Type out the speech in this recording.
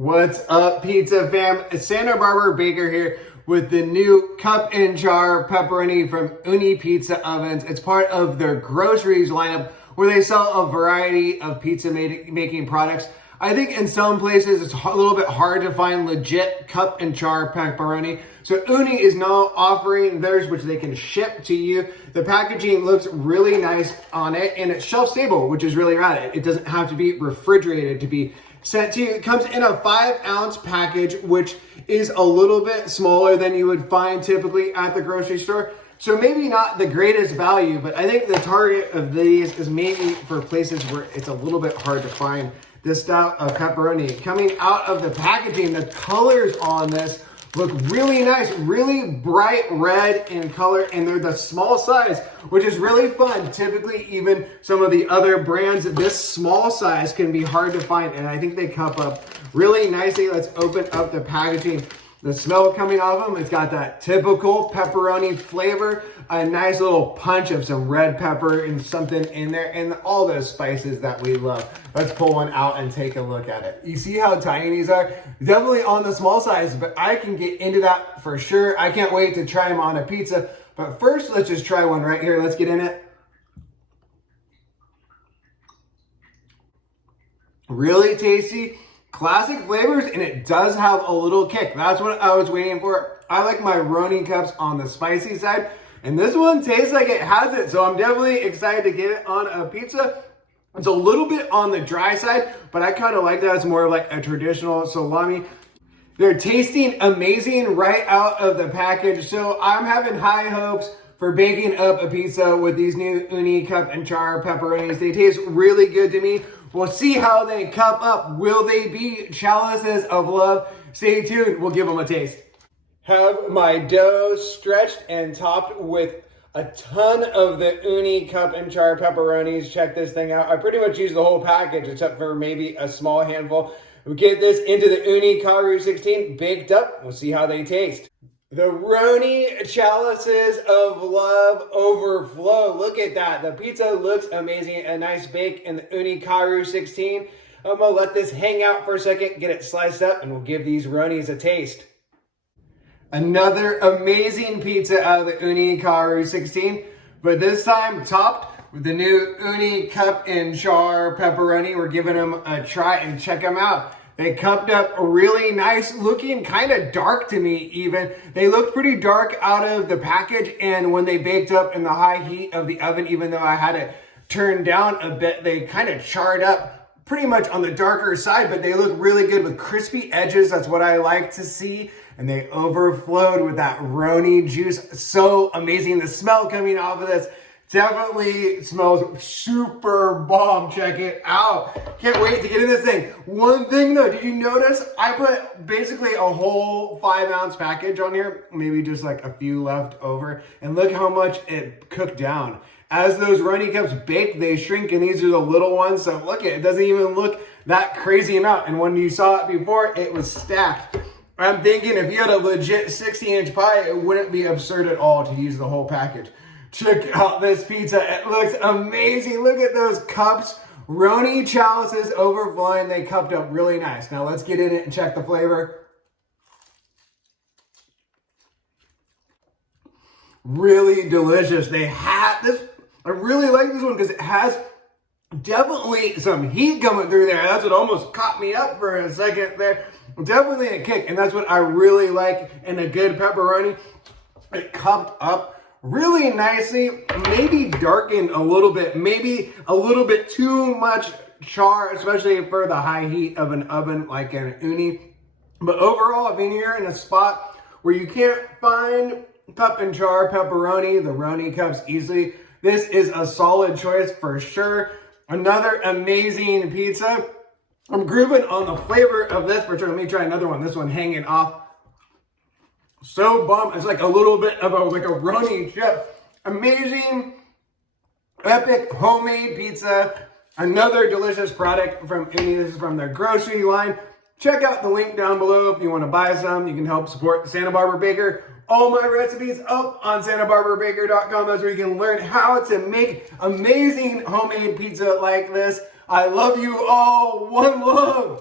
What's up, pizza fam? Santa Barbara Baker here with the new cup and char pepperoni from Ooni Pizza Ovens. It's part of their groceries lineup where they sell a variety of pizza making products. I think in some places it's a little bit hard to find legit cup and char pepperoni. So Ooni is now offering theirs, which they can ship to you. The packaging looks really nice on it and it's shelf stable, which is really rad. It doesn't have to be refrigerated to be sent to you. It comes in a 5-ounce package, which is a little bit smaller than you would find typically at the grocery store. So maybe not the greatest value, but I think the target of these is maybe for places where it's a little bit hard to find this style of pepperoni. Coming out of the packaging, the colors on this look really nice, really bright red in color, and they're the small size, which is really fun. Typically, even some of the other brands, this small size can be hard to find, and I think they cup up really nicely. Let's open up the packaging. The smell coming off them, it's got that typical pepperoni flavor, a nice little punch of some red pepper and something in there, and all those spices that we love. Let's pull one out and take a look at it. You see how tiny these are? Definitely on the small size, but I can get into that for sure. I can't wait to try them on a pizza. But first, let's just try one right here. Let's get in it. Really tasty. Classic flavors, and it does have a little kick. That's what I was waiting for. I like my ronicups on the spicy side, and this one tastes like it has it, so I'm definitely excited to get it on a pizza. It's a little bit on the dry side, but I kind of like that. It's more like a traditional salami. They're tasting amazing right out of the package, so I'm having high hopes for baking up a pizza with these new Ooni Cup and Char Pepperonis. They taste really good to me. We'll see how they cup up. Will they be chalices of love? Stay tuned. We'll give them a taste. Have my dough stretched and topped with a ton of the Ooni Cup and Char Pepperonis. Check this thing out. I pretty much use the whole package except for maybe a small handful. We get this into the Ooni Caru 16, baked up. We'll see how they taste. The Roni chalices of love overflow. Look at that. The pizza looks amazing. A nice bake in the Ooni Caru 16. I'm going to let this hang out for a second, get it sliced up, and we'll give these Ronis a taste. Another amazing pizza out of the Ooni Caru 16, but this time topped with the new Ooni Cup and Char Pepperoni. We're giving them a try and check them out. They cupped up really nice, looking kind of dark to me even. They looked pretty dark out of the package, and when they baked up in the high heat of the oven, even though I had it turned down a bit, they kind of charred up pretty much on the darker side, but they look really good with crispy edges. That's what I like to see. And they overflowed with that Roni juice. So amazing. The smell coming off of this definitely smells super bomb. Check it out. Can't wait to get in this thing. One thing though, did you notice I put basically a whole 5-ounce package on here? Maybe just like a few left over. And look how much it cooked down. As those ronicups bake, they shrink, and these are the little ones. So look, it doesn't even look that crazy amount. And when you saw it before, it was stacked. I'm thinking if you had a legit 60-inch pie, it wouldn't be absurd at all to use the whole package. Check out this pizza. It looks amazing. Look at those cups. Roni chalices overflowing. They cupped up really nice. Now let's get in it and check the flavor. Really delicious. They had this. I really like this one because it has definitely some heat coming through there. That's what almost caught me up for a second there. Definitely a kick, and that's what I really like in a good pepperoni. It cupped up really nicely, maybe darkened a little bit, maybe a little bit too much char, especially for the high heat of an oven like an Ooni. But overall, if you're in a spot where you can't find cup and char pepperoni, the Roni cups easily, this is a solid choice for sure. Another amazing pizza. I'm grooving on the flavor of this for sure. Let me try another one. This one hanging off. So bomb. It's like a little bit of a Roni chip. Amazing, epic homemade pizza. Another delicious product from Ooni. This is from their grocery line. Check out the link down below if you want to buy some. You can help support Santa Barbara Baker. All my recipes up on santabarbarabaker.com. That's where you can learn how to make amazing homemade pizza like this. I love you all. One love.